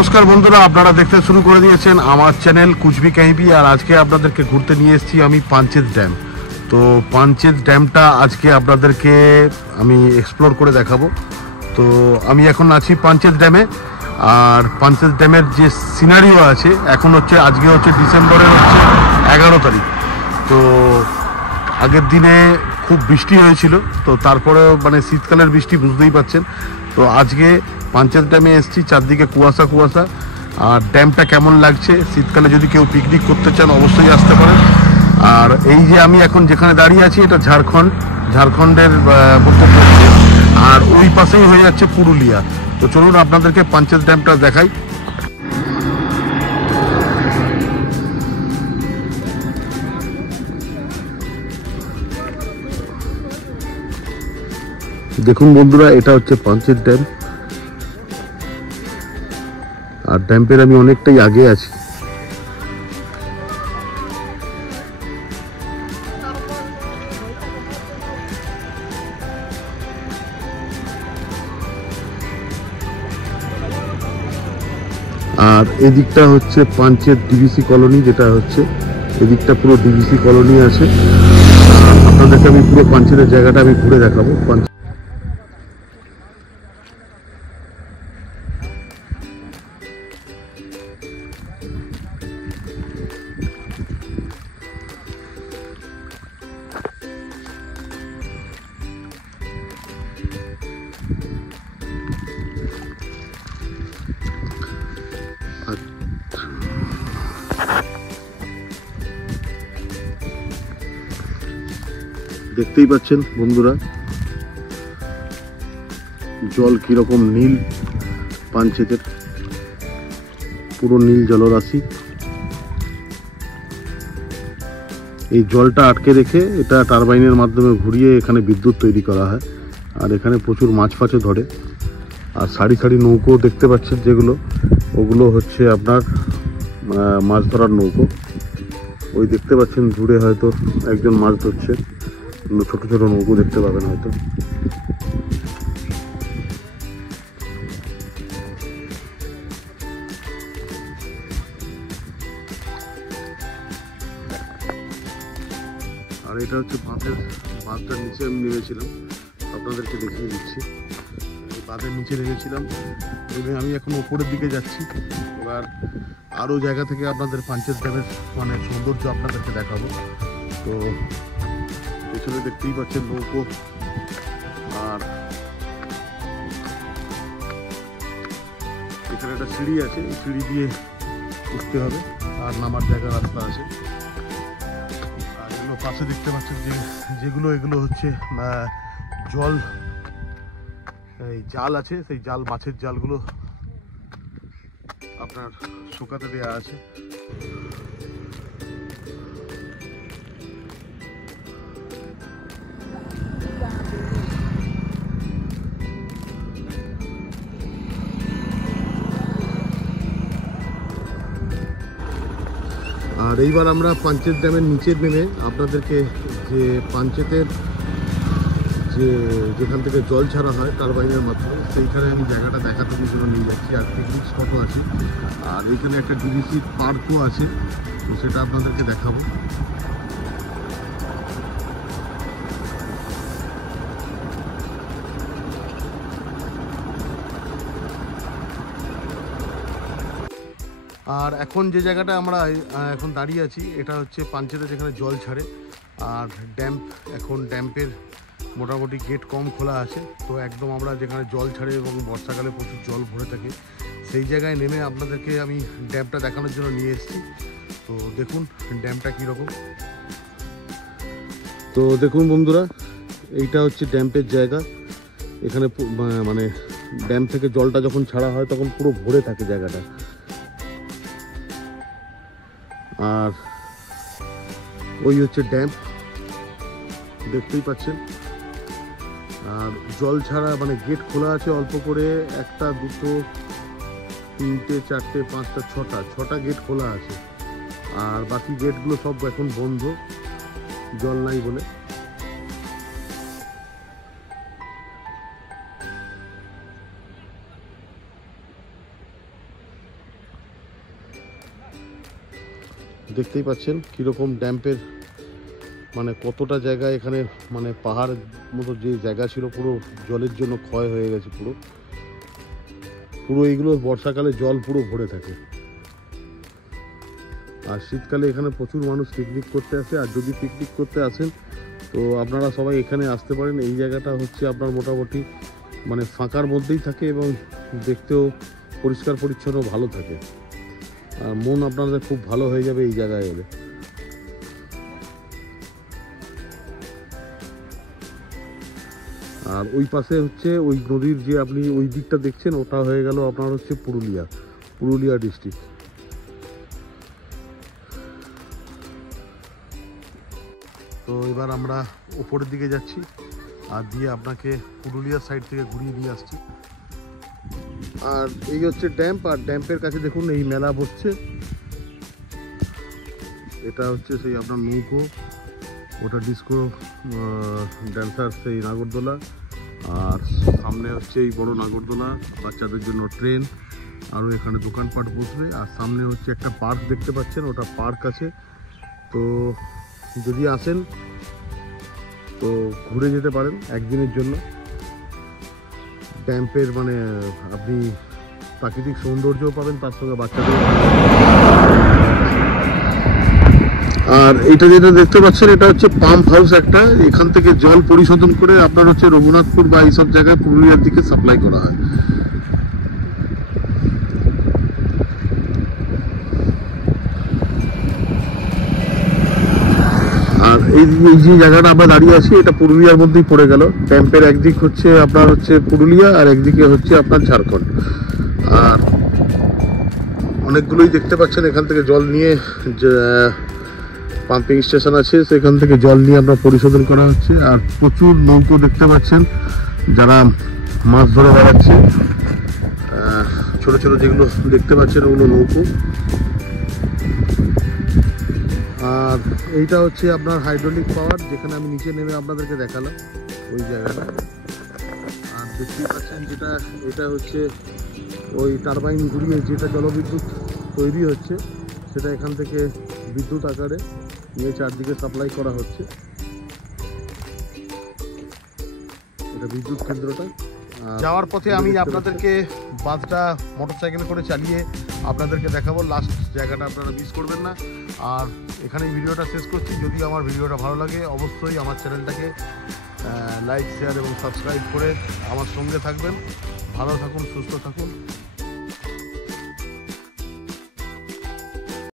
নমস্কার বন্ধুরা, আপনারা দেখতে শুরু করে দিয়েছেন আমার চ্যানেল কুচবি কাহিবি। আর আজকে আপনাদেরকে ঘুরতে নিয়ে এসেছি আমি পাঞ্চেত ড্যাম। তো পাঞ্চেত ড্যামটা আজকে আপনাদেরকে আমি এক্সপ্লোর করে দেখাবো। তো আমি এখন আছি পাঞ্চেত ড্যামে। আর পাঞ্চেত ড্যামের যে সিনারিও আছে এখন আজকে হচ্ছে ডিসেম্বরের 11 তারিখ। তো আগের দিনে খুব বৃষ্টি হয়েছিল, তো তারপরে মানে শীতকালের বৃষ্টি বুঝতেই পাচ্ছেন। তো আজকে পাঞ্চেত ড্যামে এসেছি, চারদিকে কুয়াশা কুয়াশা। আর ড্যামটা কেমন লাগছে, শীতকালে যদি কেউ পিকনিক করতে চান অবশ্যই আসতে পারেন। আর এই যে আমি এখন যেখানে দাঁড়িয়ে আছি এটা ঝাড়খণ্ডের মধ্যে পড়ছে, আর ওই পাশেই হয়ে যাচ্ছে পুরুলিয়া। তো চলুন আপনাদেরকে পাঞ্চেত ড্যামটা দেখাই। দেখুন বন্ধুরা, এটা হচ্ছে পাঞ্চেত ড্যাম। আর ড্যাম্পের আমি অনেকটাই আগে আছি। আর এদিকটা হচ্ছে পাঞ্চেত ডিভিসি কলোনি, যেটা হচ্ছে এদিকটা পুরো ডিভিসি কলোনি আছে। আপনাদেরকে আমি পুরো পাঞ্চেতের জায়গাটা আমি ঘুরে দেখাবো। দেখতেই পাচ্ছেন বন্ধুরা জল কিরকম নীল, পাঞ্চেতের পুরো নীল জলরাশি। এই জলটা আটকে রেখে এটা টারবাইনের মাধ্যমে ঘুরিয়ে এখানে বিদ্যুৎ তৈরি করা হয়। আর এখানে প্রচুর মাছ ফাছও ধরে। আর সারি সারি নৌকো দেখতে পাচ্ছেন, যেগুলো ওগুলো হচ্ছে আপনার মাছ ধরার নৌকো। ওই দেখতে পাচ্ছেন দূরে হয়তো একজন মাছ ধরছে, ছোট ছোট নৌকো দেখতে পাবেন হয়তো। আর এটা হচ্ছে বাঁধটার নিচে আমি নেমেছিলাম, আপনাদেরকে দেখিয়ে দিচ্ছি। বাঁধের নিচে নেমেছিলাম, আমি এখন উপরের দিকে যাচ্ছি। এবার আরও জায়গা থেকে আপনাদের পাঞ্চেত ড্যামের মানে সৌন্দর্য আপনাদেরকে দেখাবো। তো পেছনে দেখতেই পাচ্ছেন নৌকো। আর এখানে একটা সিঁড়ি আছে, এই সিঁড়ি দিয়ে উঠতে হবে, আর নামার জায়গার রাস্তা আছে। আর এগুলো পাশে দেখতে পাচ্ছেন এগুলো হচ্ছে জল, এই জাল আছে, সেই জাল, মাছের জালগুলো আপনার শুকাতে দেওয়া আছে। আর এইবার আমরা পাঞ্চেত ড্যামের নিচে নেমে আপনাদেরকে যে পাঞ্চেতের যেখান থেকে জল ছাড়া হয় টারবাইনের মাধ্যমে, সেইখানে আমি জায়গাটা দেখাতে নিয়ে যাচ্ছি। আর পিকনিক স্পটও আছে, আর এখানে একটা ডিভিসি পার্কও আছে, তো সেটা আপনাদেরকে দেখাবো। আর এখন যে জায়গাটা আমরা এখন দাঁড়িয়ে আছি এটা হচ্ছে পাঞ্চেতে, যেখানে জল ছাড়ে। আর ড্যাম্পের মোটামুটি গেট কম খোলা আছে। তো একদম আমরা যেখানে জল ছাড়ে এবং বর্ষাকালে প্রচুর জল ভরে থাকে, সেই জায়গায় নেমে আপনাদেরকে আমি ড্যামটা দেখানোর জন্য নিয়ে এসেছি। তো দেখুন ড্যামটা কীরকম। তো দেখুন বন্ধুরা, এইটা হচ্ছে ড্যাম্পের জায়গা। এখানে মানে ড্যাম থেকে জলটা যখন ছাড়া হয় তখন পুরো ভরে থাকে জায়গাটা। আর ওই হচ্ছে ড্যাম, দেখতেই পাচ্ছেন। আর জল ছাড়া মানে গেট খোলা আছে অল্প করে, 1, 2, 3, 4, 5, 6টা গেট খোলা আছে। আর বাকি গেটগুলো সব এখন বন্ধ, জল নাই বলে। দেখতেই পাচ্ছেন কীরকম ড্যাম্পের মানে কতটা জায়গা এখানে মানে পাহাড় মতো যে জায়গা ছিল পুরো জলের জন্য ক্ষয় হয়ে গেছে পুরো পুরো এইগুলো বর্ষাকালে জল পুরো ভরে থাকে। আর শীতকালে এখানে প্রচুর মানুষ পিকনিক করতে আসে। আর যদি পিকনিক করতে আসেন তো আপনারা সবাই এখানে আসতে পারেন। এই জায়গাটা হচ্ছে আপনার মোটামুটি মানে ফাঁকার মধ্যেই থাকে এবং দেখতেও পরিষ্কার পরিচ্ছন্ন ভালো থাকে। আর মন আপনাদের খুব ভালো হয়ে যাবে এই জায়গায় এলে। আর ওই পাশে হচ্ছে ওই নদীর যে আপনি ওই দিকটা দেখছেন ওটা হয়ে গেল আপনার হচ্ছে পুরুলিয়া ডিস্ট্রিক্ট। তো এবার আমরা উপরের দিকে যাচ্ছি আর দিয়ে আপনাকে পুরুলিয়ার সাইড থেকে ঘুরিয়ে নিয়ে আসছি। আর এই হচ্ছে ড্যাম্প। আর ড্যাম্পের কাছে দেখুন এই মেলা বসছে। এটা হচ্ছে সেই আপনার নৌকো, ওটা ডিস্কো ড্যান্সার সেই নাগরদোলা, আর সামনে হচ্ছে এই বড় নাগরদোলা, বাচ্চাদের জন্য ট্রেন, আরও এখানে দোকানপাট বসবে। আর সামনে হচ্ছে একটা পার্ক দেখতে পাচ্ছেন, ওটা পার্ক আছে। তো যদি আসেন তো ঘুরে যেতে পারেন একদিনের জন্য। ড্যাম্পের মানে আপনি প্রাকৃতিক সৌন্দর্যও পাবেন, তার সঙ্গে বাচ্চাদের। আর এটা যেটা দেখতে পাচ্ছেন এটা হচ্ছে পাম্প হাউস একটা। এখান থেকে জল পরিশোধন করে আপনার হচ্ছে রঘুনাথপুর বা এইসব জায়গায় পুরুলিয়ার দিকে সাপ্লাই করা হয়। আর এই যে জায়গাটা আমরা দাঁড়িয়ে আছি এটা পুরুলিয়ার মধ্যেই পড়ে গেল। ড্যাম্পের একদিক হচ্ছে আপনার হচ্ছে পুরুলিয়া আর একদিকে হচ্ছে আপনার ঝাড়খণ্ড। আর অনেকগুলোই দেখতে পাচ্ছেন এখান থেকে জল নিয়ে পাম্পিং স্টেশন আছে, সেখান থেকে জল নিয়ে আপনার পরিশোধন করা হচ্ছে। আর প্রচুর নৌকো দেখতে পাচ্ছেন যারা মাছ ধরে বেড়াচ্ছে। ছোট ছোট যেগুলো দেখতে পাচ্ছেন ওগুলো নৌকো। আর এইটা হচ্ছে আপনার হাইড্রোলিক পাওয়ার, যেখানে আমি নিচে নেমে আপনাদেরকে দেখালাম ওই জায়গাটা। আর দেখতেই পাচ্ছেন যেটা এটা হচ্ছে ওই টারবাইন ঘুরিয়ে যেটা জলবিদ্যুৎ তৈরি হচ্ছে সেটা এখান থেকে বিদ্যুৎ আকারে নিয়ে চারদিকে সাপ্লাই করা হচ্ছে। এটা বিদ্যুৎ কেন্দ্রটা। যাওয়ার পথে আমি আপনাদেরকে বাসটা মোটরসাইকেল করে চালিয়ে আপনাদেরকে দেখাবো। লাস্ট জায়গাটা আপনারা মিস করবেন না। আর এখানেই ভিডিওটা শেষ করছি। যদি আমার ভিডিওটা ভালো লাগে অবশ্যই আমার চ্যানেলটাকে লাইক, শেয়ার এবং সাবস্ক্রাইব করে আমার সঙ্গে থাকবেন। ভালো থাকুন, সুস্থ থাকুন।